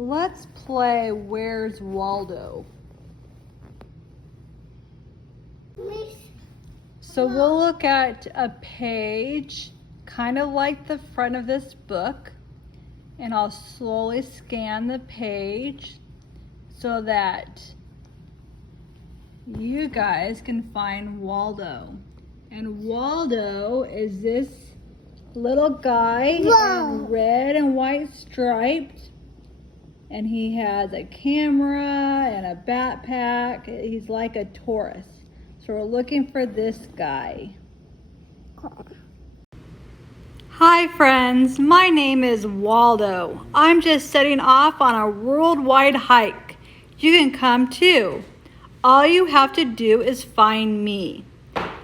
Let's play Where's Waldo? So we'll look at a page kind of like the front of this book, and I'll slowly scan the page so that you guys can find Waldo. And Waldo is this little guy in red and white striped, and he has a camera and a backpack. He's like a tourist. So we're looking for this guy. Hi friends, my name is Waldo. I'm just setting off on a worldwide hike. You can come too. All you have to do is find me.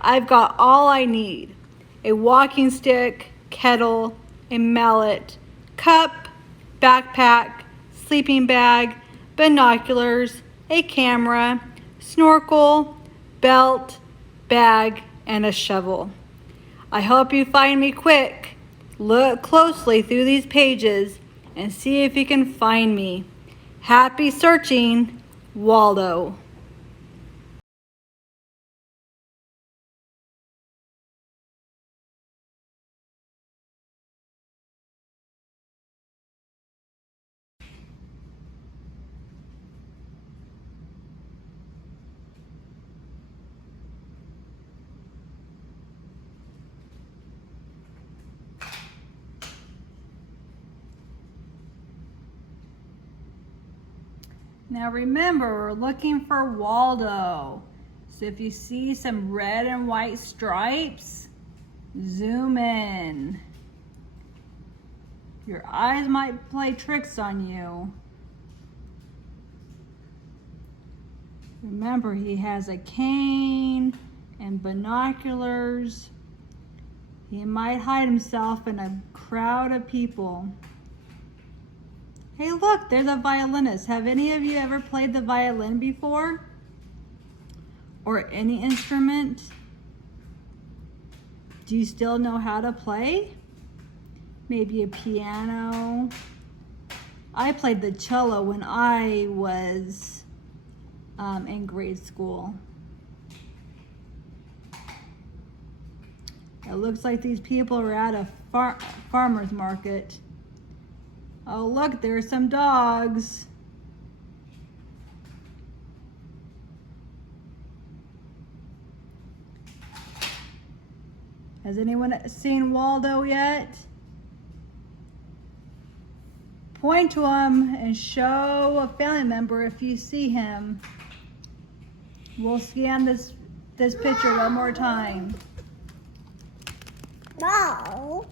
I've got all I need: a walking stick, kettle, a mallet, cup, backpack, sleeping bag, binoculars, a camera, snorkel, belt, bag, and a shovel. I hope you find me quick. Look closely through these pages and see if you can find me. Happy searching, Waldo. Now remember, we're looking for Waldo. So if you see some red and white stripes, zoom in. Your eyes might play tricks on you. Remember, he has a cane and binoculars. He might hide himself in a crowd of people. Hey look, there's a violinist. Have any of you ever played the violin before? Or any instrument? Do you still know how to play? Maybe a piano? I played the cello when I was in grade school. It looks like these people are at a farmer's market. Oh look, there's some dogs. Has anyone seen Waldo yet? Point to him and show a family member if you see him. We'll scan this picture one more time. No.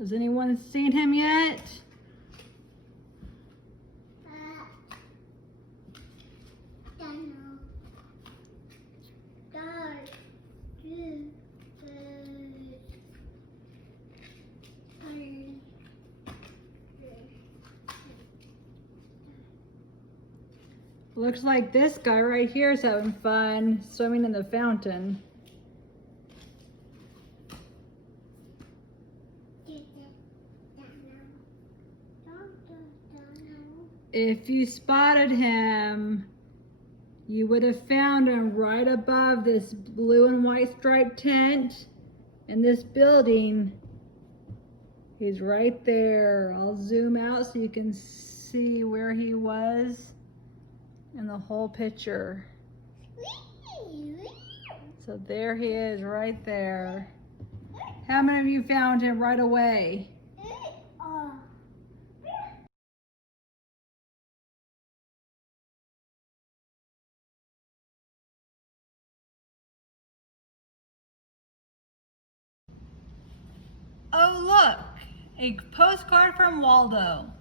Has anyone seen him yet? Looks like this guy right here is having fun swimming in the fountain. If you spotted him, you would have found him right above this blue and white striped tent in this building. He's right there. I'll zoom out so you can see where he was in the whole picture. So there he is right there. How many of you found him right away? Oh look, a postcard from Waldo.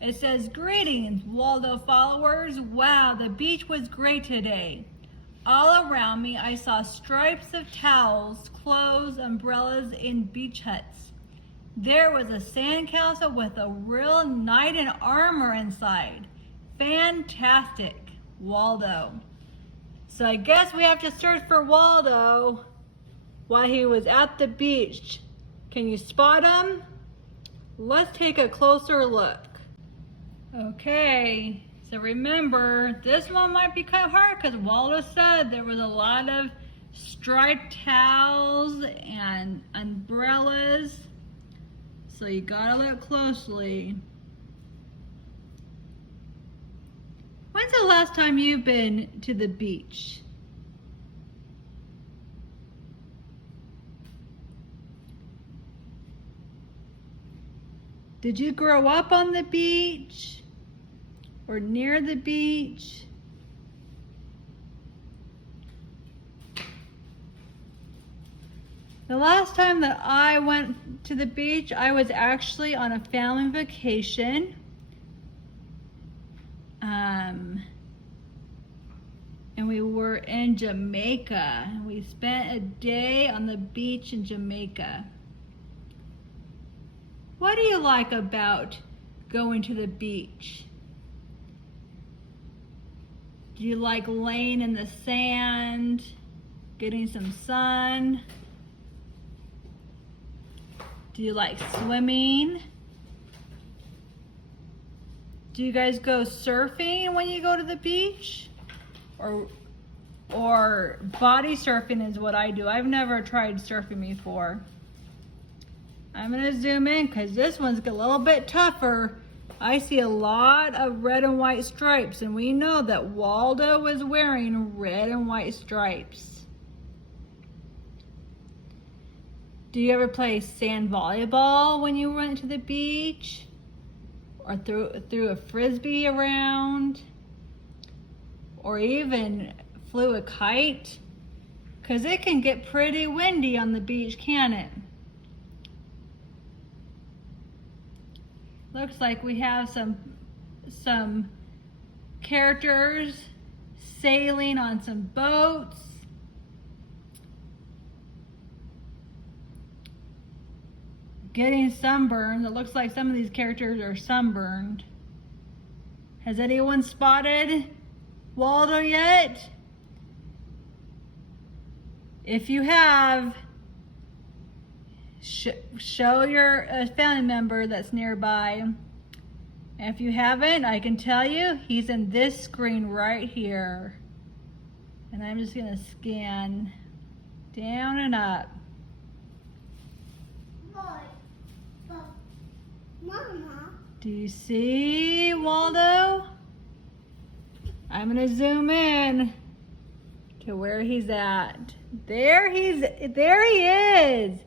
It says, "Greetings, Waldo followers. Wow, the beach was great today. All around me I saw stripes of towels, clothes, umbrellas, and beach huts. There was a sandcastle with a real knight in armor inside. Fantastic, Waldo. So I guess we have to search for Waldo while he was at the beach. Can you spot him? Let's take a closer look. Okay, so remember, this one might be kind of hard because Waldo said there was a lot of striped towels and umbrellas. So you gotta look closely. When's the last time you've been to the beach? Did you grow up on the beach or near the beach? The last time that I went to the beach, I was actually on a family vacation. And we were in Jamaica. We spent a day on the beach in Jamaica. What do you like about going to the beach? Do you like laying in the sand, getting some sun? Do you like swimming? Do you guys go surfing when you go to the beach? Or body surfing is what I do. I've never tried surfing before. I'm gonna zoom in because this one's a little bit tougher. I see a lot of red and white stripes, and we know that Waldo is wearing red and white stripes. Do you ever play sand volleyball when you went to the beach? Or threw a frisbee around? Or even flew a kite? Because it can get pretty windy on the beach, can't it? Looks like we have some characters sailing on some boats. Getting sunburned. It looks like some of these characters are sunburned. Has anyone spotted Waldo yet? If you have, show your family member that's nearby. And if you haven't, I can tell you he's in this screen right here. And I'm just gonna scan down and up. Mama. Do you see Waldo? I'm gonna zoom in to where he's at. There he is.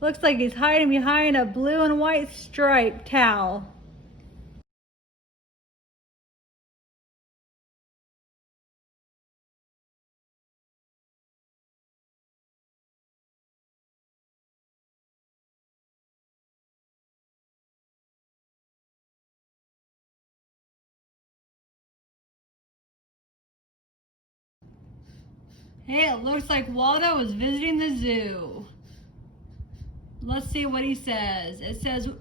Looks like he's hiding behind a blue and white striped towel. Hey, it looks like Waldo is visiting the zoo. Let's see what he says.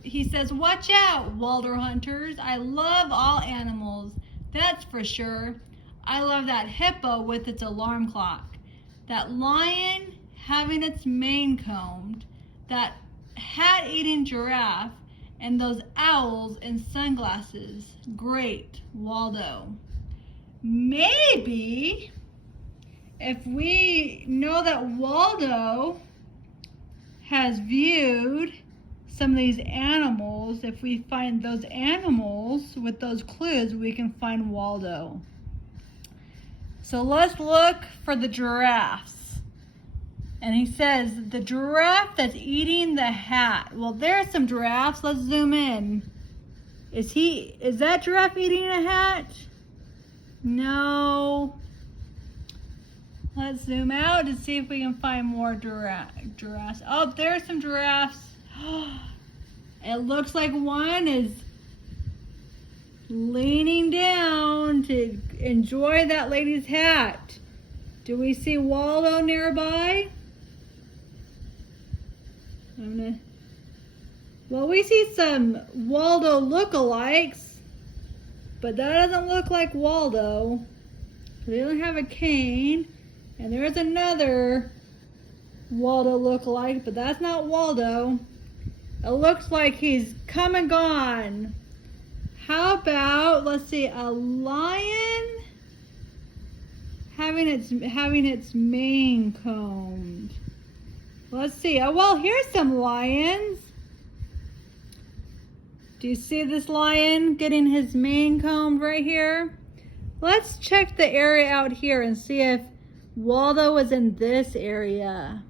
He says, "Watch out, Waldo hunters. I love all animals, that's for sure. I love that hippo with its alarm clock, that lion having its mane combed, that hat-eating giraffe, and those owls in sunglasses. Great, Waldo." Maybe if we know that Waldo has viewed some of these animals, if we find those animals with those clues, we can find Waldo. So let's look for the giraffes. And he says, the giraffe that's eating the hat. Well, there's some giraffes. Let's zoom in. Is that giraffe eating a hat? No. Let's zoom out to see if we can find more giraffes. Oh, there's some giraffes. It looks like one is leaning down to enjoy that lady's hat. Do we see Waldo nearby? Well, we see some Waldo lookalikes, but that doesn't look like Waldo. They don't have a cane. And there's another Waldo lookalike, but that's not Waldo. It looks like he's come and gone. How about, let's see, a lion having its mane combed. Let's see. Oh, well, here's some lions. Do you see this lion getting his mane combed right here? Let's check the area out here and see if Waldo was in this area.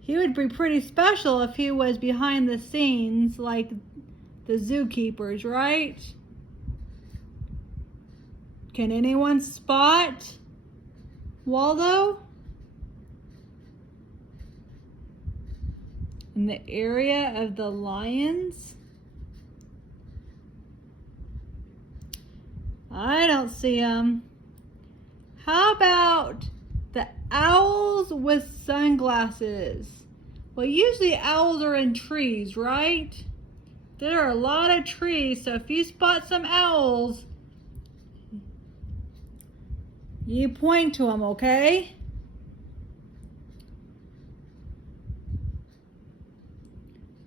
He would be pretty special if he was behind the scenes like the zookeepers, right? Can anyone spot Waldo in the area of the lions? I don't see him. How about the owls with sunglasses? Well, usually owls are in trees, right? There are a lot of trees, so if you spot some owls, you point to them, okay?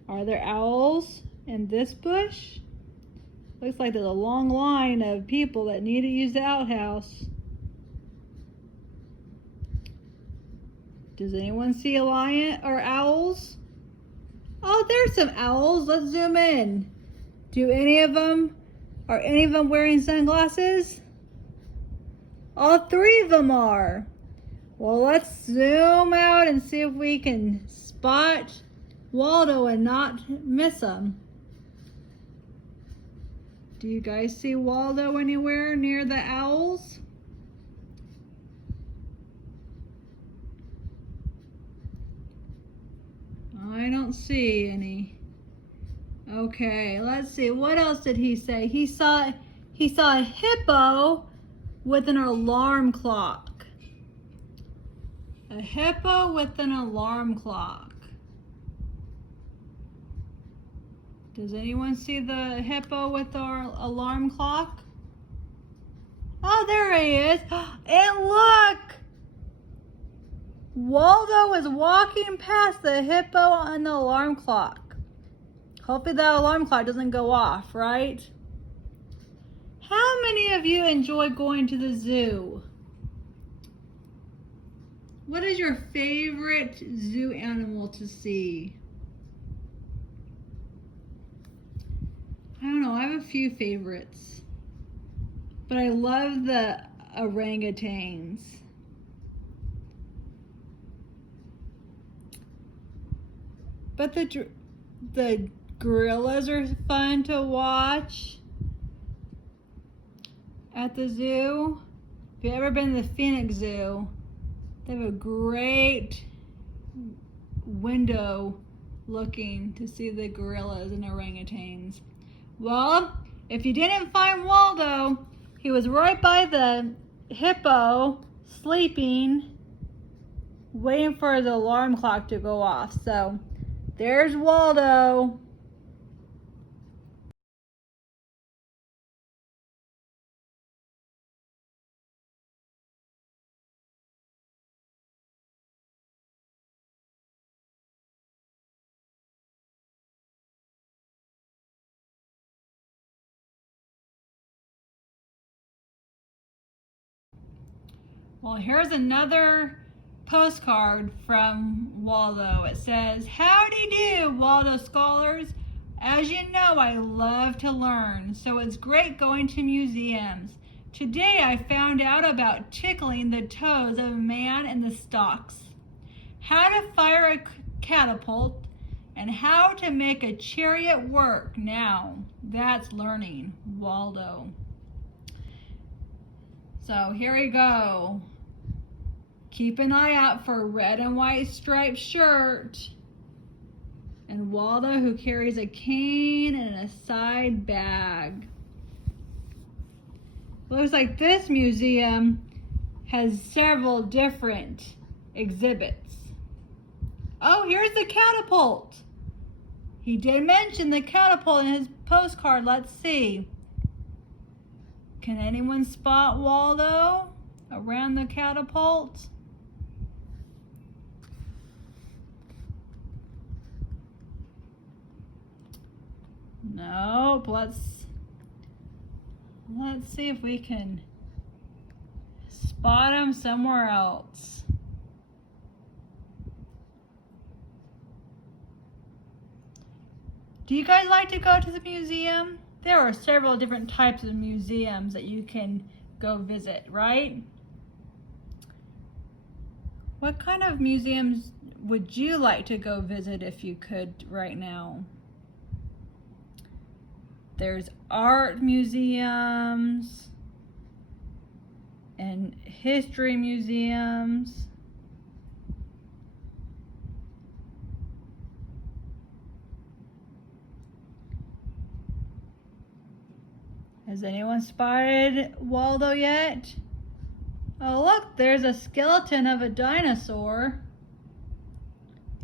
Are there owls in this bush? Looks like there's a long line of people that need to use the outhouse. Does anyone see a lion or owls? Oh, there's some owls. Let's zoom in. Are any of them wearing sunglasses? All three of them are. Well, let's zoom out and see if we can spot Waldo and not miss him. Do you guys see Waldo anywhere near the owls? I don't see any. Okay, let's see. What else did he say? He saw a hippo with an alarm clock. A hippo with an alarm clock. Does anyone see the hippo with our alarm clock? Oh, there he is. And look! Waldo is walking past the hippo on the alarm clock. Hopefully that alarm clock doesn't go off, right? How many of you enjoy going to the zoo? What is your favorite zoo animal to see? I don't know, I have a few favorites. But I love the orangutans. But the gorillas are fun to watch at the zoo. If you've ever been to the Phoenix Zoo, they have a great window looking to see the gorillas and orangutans. Well, if you didn't find Waldo, he was right by the hippo, sleeping, waiting for the alarm clock to go off. So, there's Waldo. Well, here's another postcard from Waldo. It says, "Howdy do, Waldo scholars. As you know, I love to learn, so it's great going to museums. Today I found out about tickling the toes of a man in the stocks, how to fire a catapult, and how to make a chariot work. Now, that's learning, Waldo." So here we go. Keep an eye out for a red and white striped shirt. And Waldo, who carries a cane and a side bag. Looks like this museum has several different exhibits. Oh, here's the catapult. He did mention the catapult in his postcard. Let's see. Can anyone spot Waldo around the catapult? Nope. Let's see if we can spot him somewhere else. Do you guys like to go to the museum? There are several different types of museums that you can go visit, right? What kind of museums would you like to go visit if you could right now? There's art museums and history museums. Has anyone spotted Waldo yet? Oh look, there's a skeleton of a dinosaur.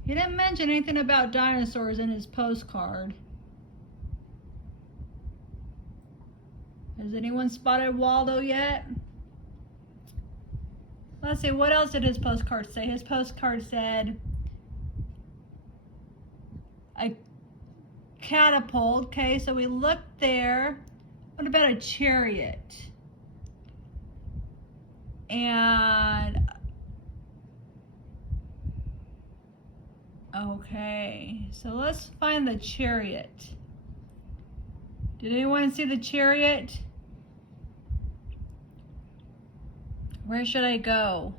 He didn't mention anything about dinosaurs in his postcard. Has anyone spotted Waldo yet? Let's see, what else did his postcard say? His postcard said a catapult. Okay, so we looked there. What about a chariot? And okay, so let's find the chariot. Did anyone see the chariot? Where should I go?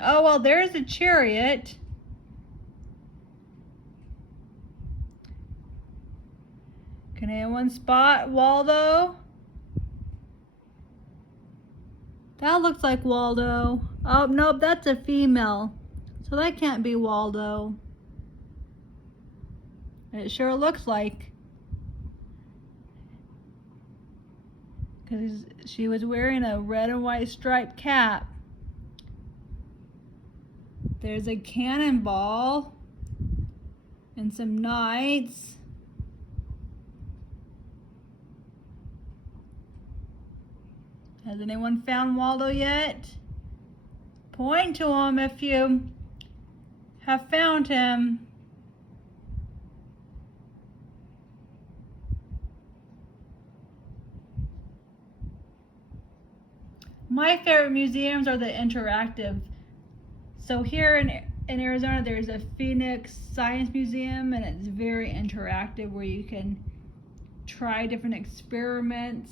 Oh, well, there's a chariot. Can anyone spot Waldo? That looks like Waldo. Oh, nope, that's a female. So that can't be Waldo. It sure looks like. Because she was wearing a red and white striped cap. There's a cannonball and some knights. Has anyone found Waldo yet? Point to him if you have found him. My favorite museums are the interactive. So here in Arizona, there's a Phoenix Science Museum, and it's very interactive where you can try different experiments,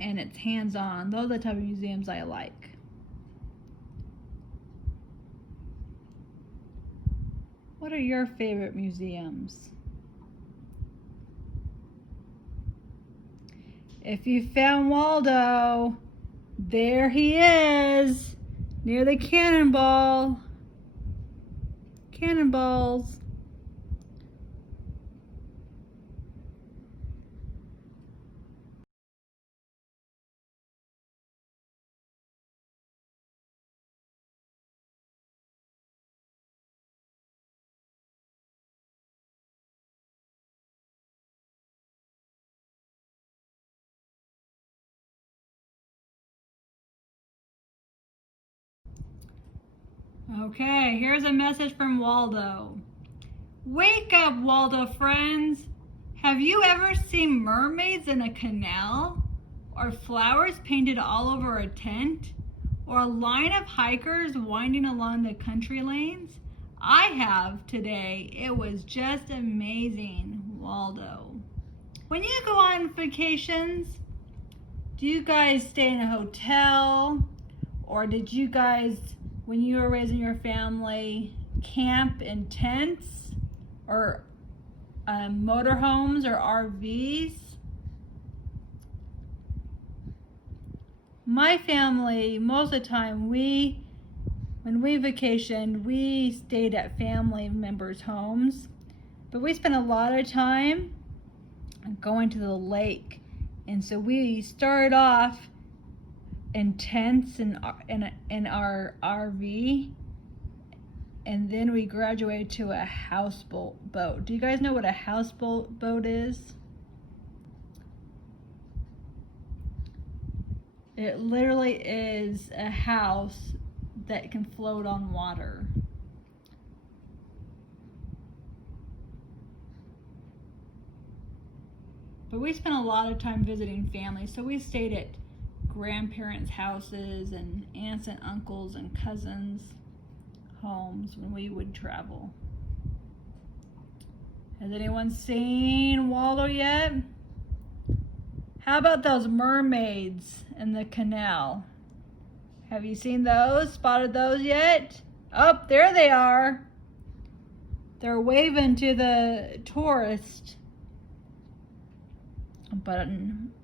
and it's hands-on. Those are the type of museums I like. What are your favorite museums? If you found Waldo, there he is, near the cannonballs. Okay, here's a message from Waldo. Wake up, Waldo friends. Have you ever seen mermaids in a canal? Or flowers painted all over a tent? Or a line of hikers winding along the country lanes? I have today. It was just amazing, Waldo. When you go on vacations, do you guys stay in a hotel? Or did you guys, when you were raising your family, camp in tents or motorhomes or RVs? My family, most of the time, when we vacationed, we stayed at family members' homes, but we spent a lot of time going to the lake, and so we started off in tents in our RV, and then we graduated to a houseboat. Do you guys know what a houseboat is? It literally is a house that can float on water. But we spent a lot of time visiting family, so we stayed at grandparents' houses and aunts and uncles and cousins' homes when we would travel. Has anyone seen Waldo yet? How about those mermaids in the canal? Have you seen those? Spotted those yet? Oh, there they are. They're waving to the tourist. But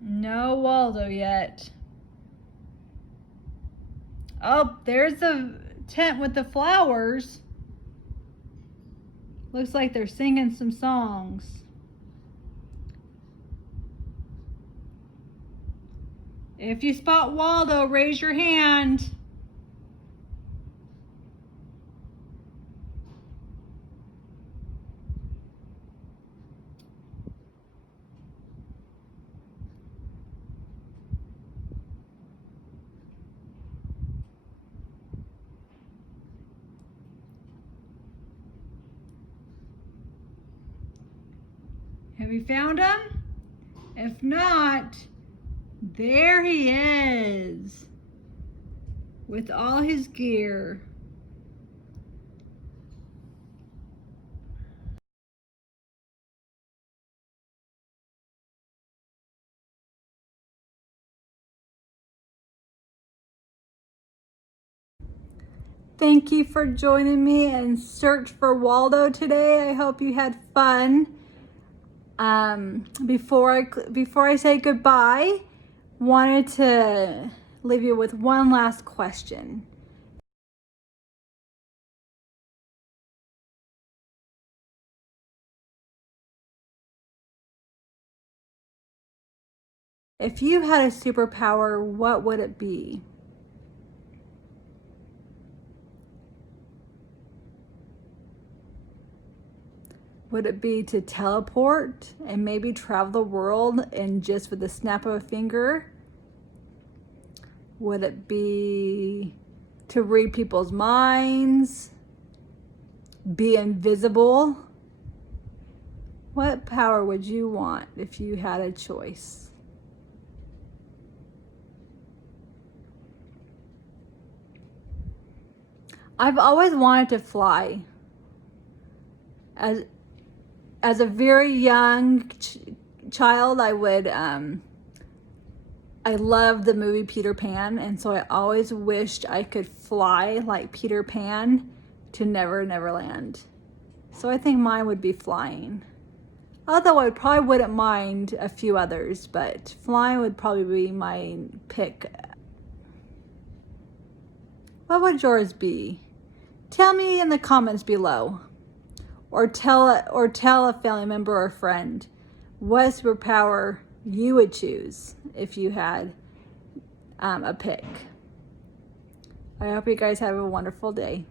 no Waldo yet. Oh, there's the tent with the flowers. Looks like they're singing some songs. If you spot Waldo, raise your hand. Have you found him? If not, there he is with all his gear. Thank you for joining me in search for Waldo today. I hope you had fun. Before I say goodbye, wanted to leave you with one last question. If you had a superpower, what would it be? Would it be to teleport and maybe travel the world and just with the snap of a finger? Would it be to read people's minds? Be invisible? What power would you want if you had a choice? I've always wanted to fly. As a very young child, I loved the movie Peter Pan, and so I always wished I could fly like Peter Pan to Neverland. So I think mine would be flying. Although I probably wouldn't mind a few others, but flying would probably be my pick. What would yours be? Tell me in the comments below. Or tell a family member or friend what superpower you would choose if you had a pick. I hope you guys have a wonderful day.